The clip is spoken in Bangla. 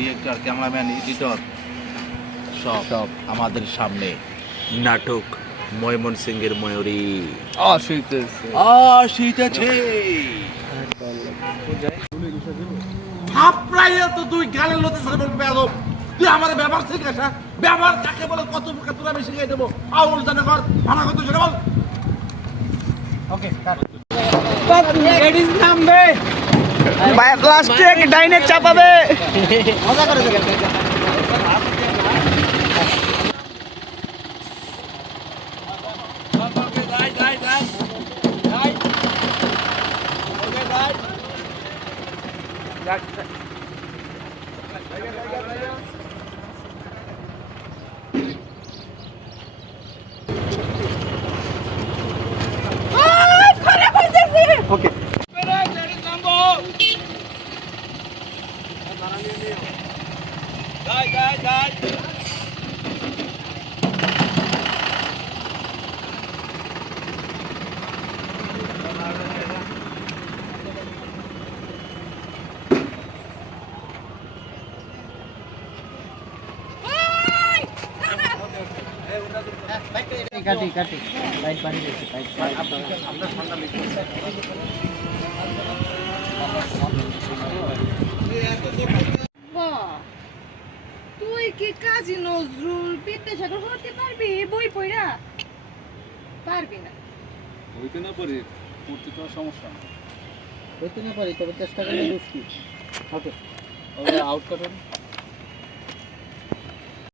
ডিরেক্টর, ক্যামেরাম্যান, এডিটর সব আমাদের সামনে। নাটক ময়মনসিংহের ময়ূরী আসিতেছে। থাপড়াইয়া তো তুই গালের লতে সারা বেয়াদব। তুই আমার ব্যবহার শিখাস, হ্যাঁ? ব্যবহার কাকে বলে কত প্রকার তোর আমি শিখাই দেবো। আউল জানা কর, ভাড়া কত সেটা বল। ওকে লেডিস নামবে ভাই লাস্টে ডাইনে চাপাবে মজা করে দেখেন। ওকে কাটি কাটি লাইট পানি দিচ্ছি আপনার ঠান্ডা লিখতে তুই কি কাজী নজরুল বিদ্যাসাগর হতে পারবি বই পড়া? পারবি না। হইতে না পারি পড়তে তো সমস্যা না। হইতে না পারি তবে চেষ্টা করলে দুষ্টি ওকে আউট কাটেন।